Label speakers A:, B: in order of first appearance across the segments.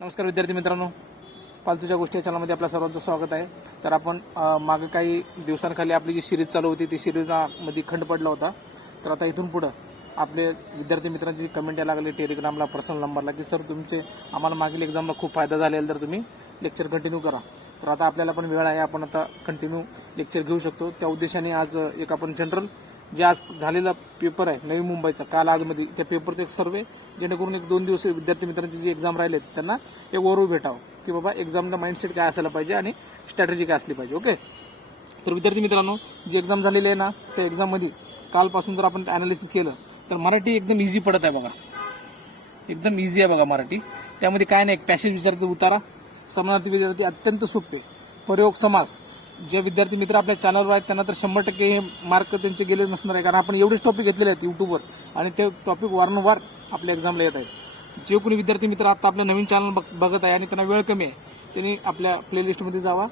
A: नमस्कार विद्यार्थी मित्रांनो. पालतूच्या गोष्टी या चॅनलमध्ये आपल्या सर्वांचं स्वागत आहे. तर आपण मागे काही दिवसांखाली आपली जी सिरीज चालू होती ती सिरीजमध्ये खंड पडला होता. तर आता इथून पुढं आपले विद्यार्थी मित्रांची कमेंट यायला लागली टेलिग्रामला पर्सनल नंबरला की सर तुमचे आम्हाला मागील एक्झामला खूप फायदा झालेला तर तुम्ही लेक्चर कंटिन्यू करा. तर आता आपल्याला पण वेळ आहे आपण आता कंटिन्यू लेक्चर घेऊ शकतो. त्या उद्देशाने आज एक आपण जनरल जे आज झालेला पेपर आहे नवी मुंबईचा काल आजमध्ये त्या पेपरचा एक सर्वे जेणेकरून एक दोन दिवस विद्यार्थी मित्रांची जी एक्झाम राहिले त्यांना एक ओरू भेटावं की बाबा एक्झामला माइंडसेट काय असायला पाहिजे आणि स्ट्रॅटेजी काय असली पाहिजे ओके तर विद्यार्थी मित्रांनो जी एक्झाम झालेली आहे ना त्या एक्झाममध्ये कालपासून जर आपण अनालिसिस केलं तर मराठी एकदम इझी पडत आहे बघा. एकदम इझी आहे बघा मराठी. त्यामध्ये काय नाही एक पॅसेज विचारते उतारा. समानार्थी विद्यार्थी अत्यंत सोपे. प्रयोग समास. जे विद्यार्थी मित्र आपल्या चॅनलवर आहेत त्यांना तर शंभर टक्के हे मार्क त्यांचे गेलेच नसणार आहे. कारण आपण एवढेच टॉपिक घेतलेले आहेत युट्यूबवर आणि ते टॉपिक वारंवार आपल्या एक्झामला येत आहेत. जे कोणी विद्यार्थी मित्र आता आपल्या नवीन चॅनल बघत आहे आणि त्यांना वेळ कमी आहे त्यांनी आपल्या प्लेलिस्टमध्ये जावा.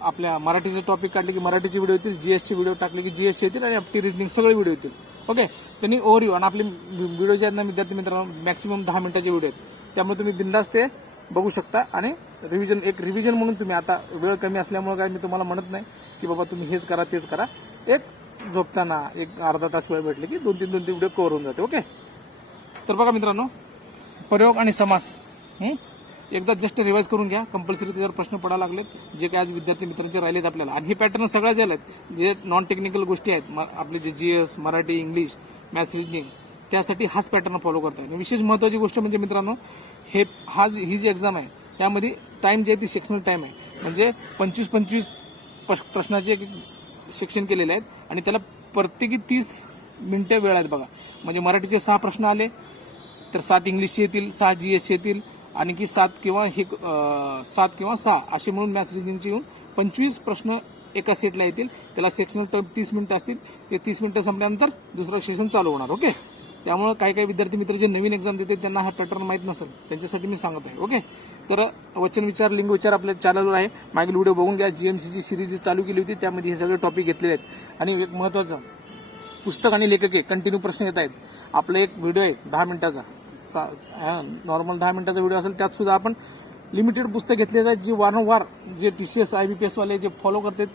A: आपल्या मराठीचे टॉपिक काढले की मराठीचे व्हिडिओ येतील जीएसचे व्हिडिओ टाकले की जीएसचे येतील आणि आपली रिजनिंग सगळे व्हिडिओ येतील. ओके त्यांनी ओव्हरव्यू आणि आपले व्हिडिओ जे आहेत ना विद्यार्थी मित्रांनो मॅक्सिमम दहा मिनिटाचे व्हिडिओ आहेत. त्यामुळे तुम्ही बिंदास ते बघू शकता आणि रिव्हिजन एक रिव्हिजन म्हणून तुम्ही आता वेळ कमी असल्यामुळे काय मी तुम्हाला म्हणत नाही की बाबा तुम्ही हेच करा तेच करा. एक झोपताना एक अर्धा तास वेळ भेटले की दोन तीन दोन तीन व्हिडिओ कव्हर होऊन जाते ओके तर बघा मित्रांनो प्रयोग आणि समास एकदा जस्ट रिवाईज करून घ्या. कंपल्सरी त्याच्यावर प्रश्न पडायला लागलेत. जे काय आज विद्यार्थी मित्रांचे राहिलेत आपल्याला. आणि हे पॅटर्न सगळ्या जे आहेत जे नॉन टेक्निकल गोष्टी आहेत म- आपले जे G S Marathi English maths reasoning त्यासाठी हाच पॅटर्न फॉलो करताय. विशेष महत्वाची गोष्ट म्हणजे मित्रांनो हे हा जी- ही जी एक्झाम आहे त्यामध्ये टाईम जे आहे ती सेक्शनल टाईम आहे. म्हणजे पंचवीस पंचवीस प्रश्नाचे सेक्शन केलेले आहेत आणि त्याला प्रत्येकी तीस मिनिटं वेळ आहेत बघा. म्हणजे मराठीचे सहा प्रश्न आले तर सात इंग्लिशचे येतील सहा जी एसचे येतील आणखी सात किंवा हे सात किंवा सहा असे म्हणून मॅथ्स रिजनिंगचे येऊन पंचवीस प्रश्न एका सेटला येतील. त्याला सेक्शनल टर्म तीस मिनिटं असतील. ते तीस मिनिटं संपल्यानंतर दुसरं सेशन चालू होणार ओके त्यामुळं काही काही विद्यार्थी मित्र जे नवीन एक्झाम देते त्यांना हा पॅटर्न माहीत नसेल. त्यांच्यासाठी मी सांगत आहे ओके तर वचन विचार लिंग विचार आपल्या चॅनलवर आहे. मागील व्हिडिओ बघून घ्या. जीएमसीची सिरीज जी चालू केली होती त्यामध्ये हे सगळे टॉपिक घेतलेले आहेत. आणि एक महत्वाचं पुस्तक आणि लेखक आहे कंटिन्यू प्रश्न येत आहेत. आपला एक व्हिडिओ आहे दहा मिनिटाचा. नॉर्मल दहा मिनिटाचा व्हिडिओ असेल त्यात सुद्धा आपण लिमिटेड पुस्तक घेतले आहेत जे वारंवार जे T C S I B P एसवाले जे फॉलो करतात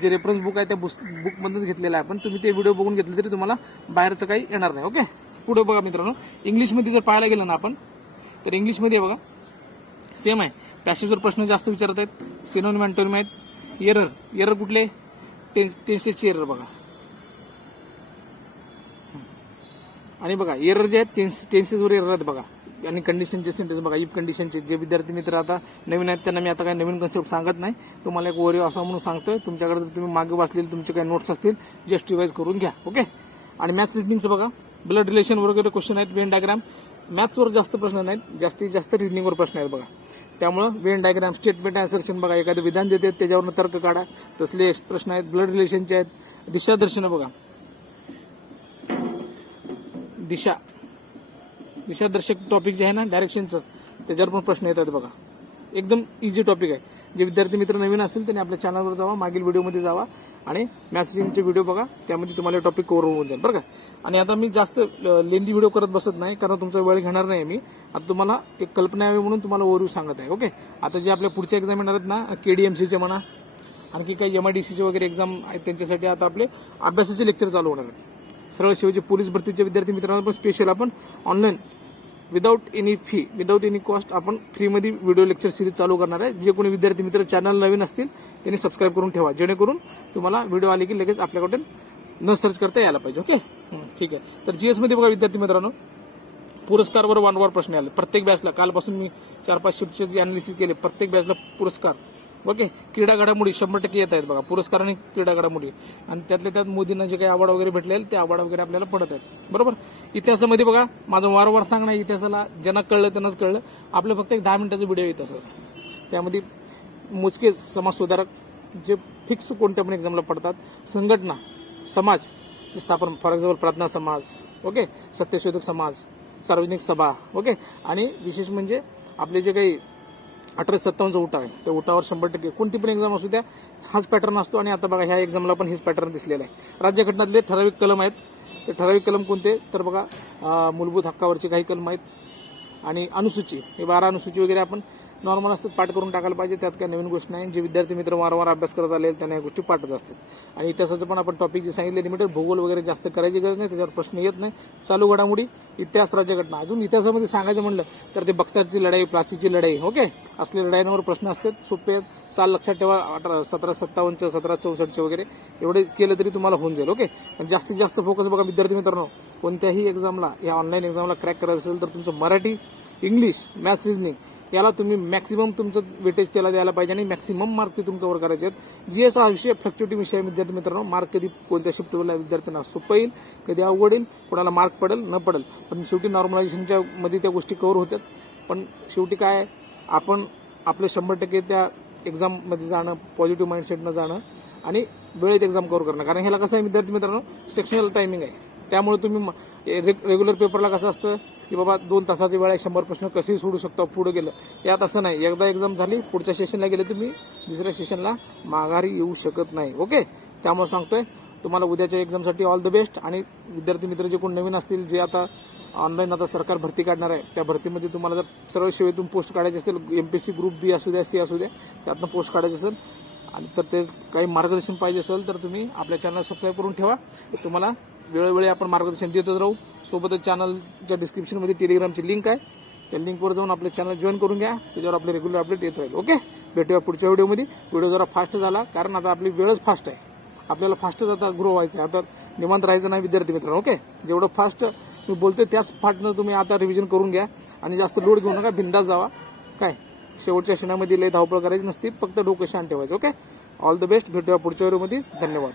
A: जे रेफरन्स बुक आहे त्या बुकमधूनच घेतलेलं आहे आपण. तुम्ही ते व्हिडिओ बघून घेतले तरी तुम्हाला बाहेरचं काही येणार नाही ओके पुढे बघा मित्रांनो. इंग्लिशमध्ये जर पाहायला गेलं ना आपण तर इंग्लिशमध्ये बघा सेम आहे. पॅसेजवर प्रश्न जास्त विचारत आहेत सिनोनिम अँटोनिम आहेत. एरर एरर कुठले? टेन्स एरर बघा. आणि बघा एरर जे आहेत टेन्स टेन्सेसवर एरर आहेत बघा. आणि कंडिशनचे सेंटेन्स बघा इफ कंडिशनचे जे विद्यार्थी मित्र आता नवीन आहेत त्यांना मी आता काही नवीन कन्सेप्ट सांगत नाही. तुम्हाला एक ओरिओ असा म्हणून सांगतोय. तुमच्याकडे जर तुम्ही मागे वाचलेले तुमचे काही नोट्स असतील जस्ट रिवाईज करून घ्या ओके आणि मॅथ्स रिजनिंगचं बघा ब्लड रिलेशन वगैरे क्वेश्चन आहेत वेन डायग्राम मॅथ्सवर जास्त प्रश्न नाहीत जास्तीत जास्त रिजनिंगवर प्रश्न आहेत बघा. त्यामुळं वेन डायग्राम स्टेटमेंट असेशन बघा एखादं विधान देते त्याच्यावरनं तर्क काढा. तसले प्रश्न आहेत ब्लड रिलेशनचे आहेत. दिशादर्शन बघा. दिशा. दिशादर्शक टॉपिक जे आहे ना डायरेक्शनचं त्याच्यावर पण प्रश्न येतात बघा. एकदम इझी टॉपिक आहे. जे विद्यार्थी मित्र नवीन असतील त्यांनी आपल्या चॅनलवर जावा मागील व्हिडिओमध्ये जावा आणि मॅथ्स व्हिडिओ बघा. त्यामध्ये तुम्हाला टॉपिक कव्हर होऊन जाईल बरं का? आणि आता मी जास्त लेंदी व्हिडिओ करत बसत नाही कारण तुमचा वेळ घेणार नाही मी. आता तुम्हाला एक कल्पना यावी म्हणून तुम्हाला ओव्हरव्यू सांगत आहे ओके आता जे आपल्या पुढच्या एक्झाम येणार आहेत ना केडीएमसीचे म्हणा आणखी काही एमआयडीसीचे वगैरे एक्झाम आहेत त्यांच्यासाठी आता आपले अभ्यासाचे लेक्चर चालू होणार आहेत. सरळ शिवाजी पोलीस भरतीचे विद्यार्थी मित्रांना पण स्पेशल आपण online without any fee without any cost आपण फ्रीमध्ये व्हिडिओ लेक्चर सिरीज चालू करणार आहे. जे कोणी विद्यार्थी मित्र चॅनल नवीन असतील त्यांनी सबस्क्राईब करून ठेवा. जेणेकरून तुम्हाला व्हिडिओ आले की लगेच आपल्याकडून न सर्च करता यायला पाहिजे ओके ठीक आहे. तर जीएसमध्ये बघा विद्यार्थी मित्रांनो पुरस्कारवर वारंवार प्रश्न आले. प्रत्येक बॅचला कालपासून मी चार पाच शिफ्टचे अनालिसिस केले. प्रत्येक बॅचला पुरस्कार ओके क्रीडा घडामोडी शंभर टक्के येत आहेत बघा. पुरस्कार आणि क्रीडा घडामोडी. आणि त्यातल्या त्यात मोदींना जे काही अवॉर्ड वगैरे भेटले ते अवॉर्ड वगैरे आपल्याला पडत आहेत. बरोबर? इतिहासामध्ये बघा माझं वारंवार सांगणं इतिहासाला ज्यांना कळलं त्यांनाच कळलं. आपलं फक्त एक दहा मिनिटाचा व्हिडिओ येत असं त्यामध्ये मोजके समाज सुधारक जे फिक्स कोणत्या पण एक्झामला पडतात संघटना समाज स्थापन फॉर एक्झाम्पल प्रार्थना समाज ओके? सत्यशोधक समाज सार्वजनिक सभा ओके? आणि विशेष म्हणजे आपले जे काही अठराशे सत्तावन्नचा उठा आहे. त्या उठावर शंभर टक्के कोणती पण एक्झाम असू द्या हाच पॅटर्न असतो आणि आता बघा ह्या एक्झामला पण हेच पॅटर्न दिसलेला आहे. राज्यघटनातले ठराविक कलम आहेत. ते ठराविक कलम कोणते? तर बघा मूलभूत हक्कावरचे काही कलम आहेत. आणि अनुसूची हे बारा अनुसूची वगैरे आपण नॉर्मल असतात पाठ करून टाकायला पाहिजे. त्यात काही नवीन गोष्ट नाही. जे विद्यार्थी मित्र वारंवार अभ्यास करत आले त्यांना या गोष्टी पाठत असतात. आणि इतिहासाचं पण आपण टॉपिक जे सांगितले लिमिटेड भूगोल वगैरे जास्त करायची गरज नाही त्याच्यावर प्रश्न येत नाही. चालू घडामोडी इतिहास राज्यघटना. अजून इतिहासामध्ये सांगायचं म्हणलं तर ते बक्सारची लढाई प्लासीची लढाई ओके असले लढाईंवर प्रश्न असतात सोपे आहेत. साल लक्षात ठेवा अठरा सतरा सत्तावन्नचं सतरा चौसष्टचे वगैरे. एवढे केलं तरी तुम्हाला होऊन जाईल ओके पण जास्तीत जास्त फोकस बघा विद्यार्थी मित्रांनो कोणत्याही एक्झामला या ऑनलाईन एक्झामला क्रॅक करायचं असेल तर तुमचं मराठी इंग्लिश मॅथ्स रिजनिंग याला तुम्ही मॅक्सिमम तुमचं वेटेज त्याला द्यायला पाहिजे आणि मॅक्सिमम मार्क ते कव्हर करायचे आहेत. जीएस हा विषय फ्लक्च्युएटिव्ह विषय आहे विद्यार्थी मित्रांनो. मार्क कधी कोणत्या शिफ्टला विद्यार्थ्यांना सोपं येईल कधी अवघड येईल कोणाला मार्क पडेल न पडेल. पण शेवटी नॉर्मलायझेशनच्या मध्ये त्या गोष्टी कव्हर होतात पण शेवटी काय आपण आपले शंभर टक्के त्या एक्झाममध्ये जाणं पॉझिटिव्ह माइंडसेटनं जाणं आणि वेळेत एक्झाम कव्हर करणं. कारण ह्याला कसं आहे विद्यार्थी मित्रांनो सेक्शनल टायमिंग आहे. त्यामुळे तुम्ही रेग्युलर पेपरला कसं असतं की बाबा दोन तासाच्या वेळा शंभर प्रश्न कसेही सोडू शकता पुढे गेलं. यात असं नाही. एकदा एक्झाम झाली पुढच्या सेशनला गेले तुम्ही दुसऱ्या सेशनला माघारी येऊ शकत नाही. ओके त्यामुळे सांगतोय तुम्हाला उद्याच्या एक्झामसाठी ऑल द बेस्ट आणि विद्यार्थी मित्र जे कोण नवीन असतील जे आता ऑनलाईन आता सरकार भरती काढणार आहे त्या भरतीमध्ये तुम्हाला जर सरळ सेवेतून पोस्ट काढायची असेल एमपीएससी ग्रुप बी असू द्या सी असू द्या त्यातनं पोस्ट काढायची असेल आणि तर ते काही मार्गदर्शन पाहिजे असेल तर तुम्ही आपल्या चॅनल सबस्क्राईब करून ठेवा. तुम्हाला वेळोवेळी आपण मार्गदर्शन देतच राहू. सोबतच चॅनलच्या डिस्क्रिप्शनमध्ये टेलिग्रामची लिंक आहे. त्या लिंकवर जाऊन आपले चॅनल जॉईन करून घ्या. त्याच्यावर आपले रेग्युलर अपडेट येत राहील. ओके भेटूया पुढच्या व्हिडिओमध्ये व्हिडिओ जरा फास्ट झाला कारण आता आपली वेळच फास्ट आहे. आपल्याला फास्टच आता ग्रो व्हायचं आहे आता निवांत राहायचं नाही विद्यार्थी मित्रांनो ओके जेवढं फास्ट मी बोलतोय त्याच फाटनं तुम्ही आता रिव्हिजन करून घ्या. आणि जास्त लोड घेऊ नका बिंदास जावा. काय? शेवटच्या क्षणामध्ये लय धावपळ करायची नसती फक्त डोकं शांत ठेवायचं ओके ऑल द बेस्ट भेटूया पुढच्या व्हिडिओमध्ये धन्यवाद.